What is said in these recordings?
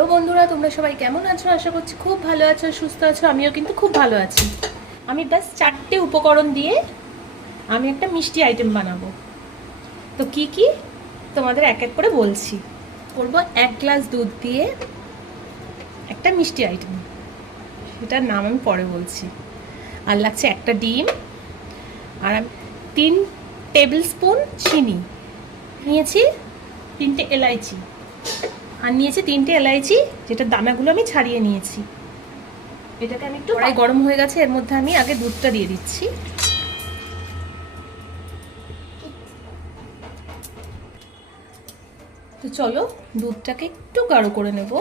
তোমরা সবাই কেমন আছো? আশা করছি খুব ভালো আছো, সুস্থ আছো, আমিও কিন্তু খুব ভালো আছি। আমি ব্যাস চারটে উপকরণ দিয়ে আমি একটা মিষ্টি আইটেম বানাবো। তো কি কি? তোমাদের এক এক করে বলছি। করব এক গ্লাস দুধ দিয়ে একটা মিষ্টি আইটেম সেটার নাম আমি পরে বলছি। আর লাগছে একটা ডিম। আর তিন টেবিল স্পুন চিনি। নিয়েছি তিনটে এলাইচি। আর নিয়েছি তিনটে এলাইচি যেটা দানাগুলো আমি ছাড়িয়ে নিয়েছি। এটাকে আমি একটু কড়াই গরম হয়ে গেছে এর মধ্যে আমি আগে দুধটা দিয়ে দিচ্ছি। তো চলো দুধটাকে একটু গাঢ় করে নেব।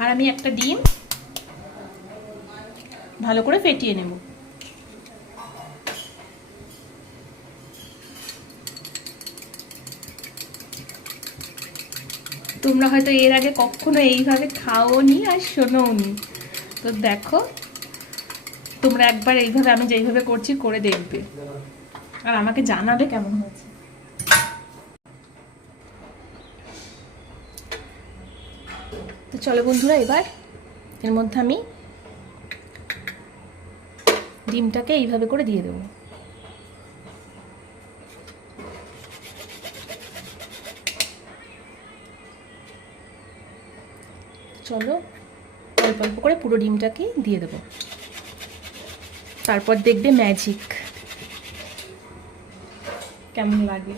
আর আমি একটা ডিম ভালো করে ফেটিয়ে নেব। তোমরা হয়তো এর আগে কখনো এইভাবে খাওনি আর শোনোনি তো দেখো, তোমরা একবার এইভাবে আমি যেইভাবে করছি করে দেখবে। আর আমাকে জানাবে কেমন হয়েছে। তো চলো বন্ধুরা, এবার এর মধ্যে আমি ডিমটাকে এইভাবে করে দিয়ে দেবো। চলো অল্প অল্প করে পুরো ডিমটাকে দিয়ে দেবো। তারপর দেখবে ম্যাজিক কেমন লাগে?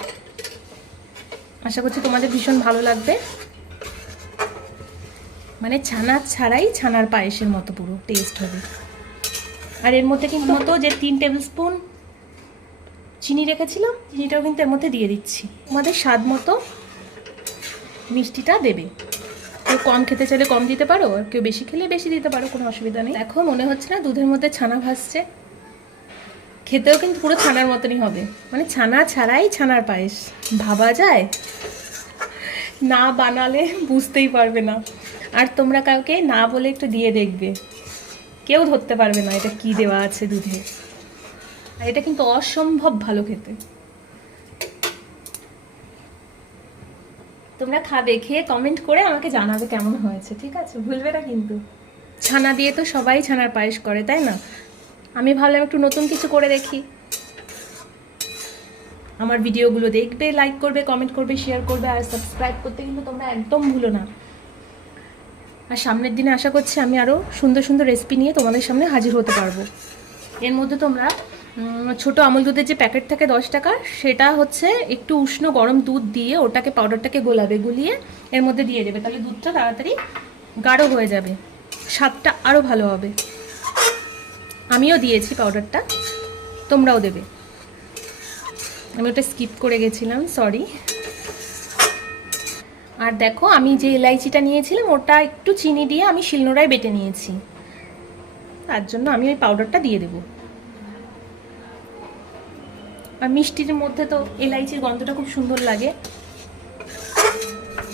আশা করছি তোমাদের ভীষণ ভালো লাগবে। মানে ছানা ছাড়াই ছানার পায়েসের মতো পুরো টেস্ট হবে। আর এর মধ্যে কিন্তু মতো যে তিন টেবিল স্পুন চিনি রেখেছিলাম, চিনিটাও কিন্তু এর মধ্যে দিয়ে দিচ্ছি। তোমাদের স্বাদ মতো মিষ্টিটা দেবে। কেউ কম খেতে চাইলে কম দিতে পারো আর কেউ বেশি খেলে বেশি দিতে পারো, কোনো অসুবিধা নেই। দেখো, মনে হচ্ছে না দুধের মধ্যে ছানা ভাসছে। খেতেও কিন্তু পুরো ছানার মতনই হবে। মানে ছানা ছাড়াই ছানার পায়েস। ভাবা যায়? না বানালে বুঝতেই পারবে না। আর তোমরা কাউকে না বলে একটু দিয়ে দেখবে। কেউ ধরতে পারবে না এটা কি দেওয়া আছে দুধে। আর এটা কিন্তু অসম্ভব ভালো খেতে। তোমরা খাবে, খেয়ে কমেন্ট করে আমাকে জানাবে কেমন হয়েছে, ঠিক আছে? ভুলবে না কিন্তু। ছানা দিয়ে তো সবাই ছানার পায়েস করে, তাই না? আমি ভাবলাম একটু নতুন কিছু করে দেখি। আমার ভিডিওগুলো দেখবে লাইক করবে কমেন্ট করবে শেয়ার করবে, আর সাবস্ক্রাইব করতে কিন্তু তোমরা একদম ভুলো না। আর সামনের দিনে আশা করছি আমি আরও সুন্দর সুন্দর রেসিপি নিয়ে তোমাদের সামনে হাজির হতে পারব। এর মধ্যে তোমরা ছোট আমুল দুধের যে প্যাকেট থাকে দশ টাকা, সেটা হচ্ছে একটু উষ্ণ গরম দুধ দিয়ে ওটাকে পাউডারটাকে গোলাবে গুলিয়ে এর মধ্যে দিয়ে দেবে। তাহলে দুধটা তাড়াতাড়ি গাঢ় হয়ে যাবে। স্বাদটা আরও ভালো হবে। আমিও দিয়েছি পাউডারটা তোমরাও দেবে। আমি ওটা স্কিপ করে গেছিলাম সরি আর দেখো, আমি যে এলাইচিটা নিয়েছিলাম, ওটা একটু চিনি দিয়ে আমি শিলনোড়ায় বেটে নিয়েছি। তার জন্য আমি ওই পাউডারটা দিয়ে দেবো। আর মিষ্টির মধ্যে তো এলাইচির গন্ধটা খুব সুন্দর লাগে।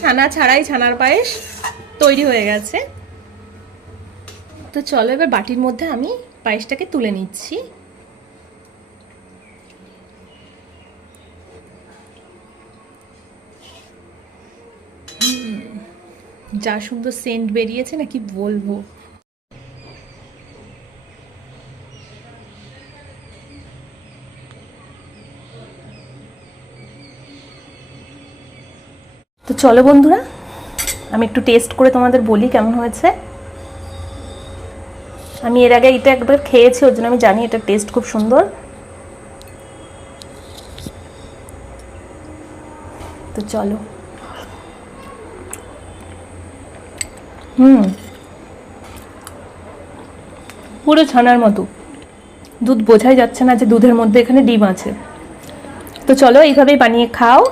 ছানা ছাড়াই ছানার পায়েস তৈরি হয়ে গেছে। তো চলো এবার বাটির মধ্যে আমি পায়েসটাকে তুলে নিচ্ছি। যা সুন্দর সেন্ট বেরিয়েছে নাকি বলব? তো চলো বন্ধুরা, আমি একটু টেস্ট করে তোমাদের বলি কেমন হয়েছে। আমি এর আগে এটা একবার খেয়েছি, ওর জন্য আমি জানি এটা টেস্ট খুব সুন্দর। তো চলো। হুম। পুরো ছানার মতো। দুধ বোঝাই যাচ্ছে না যে দুধের মধ্যে এখানে ডিম আছে। তো চলো এইভাবেই বানিয়ে খাও।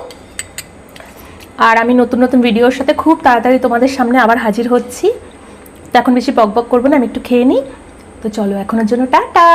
আর আমি নতুন নতুন ভিডিওর সাথে খুব তাড়াতাড়ি তোমাদের সামনে আবার হাজির হচ্ছি। তো এখন বেশি বক বক করব না, আমি একটু খেয়ে নিই। তো চলো এখনের জন্য টাটা।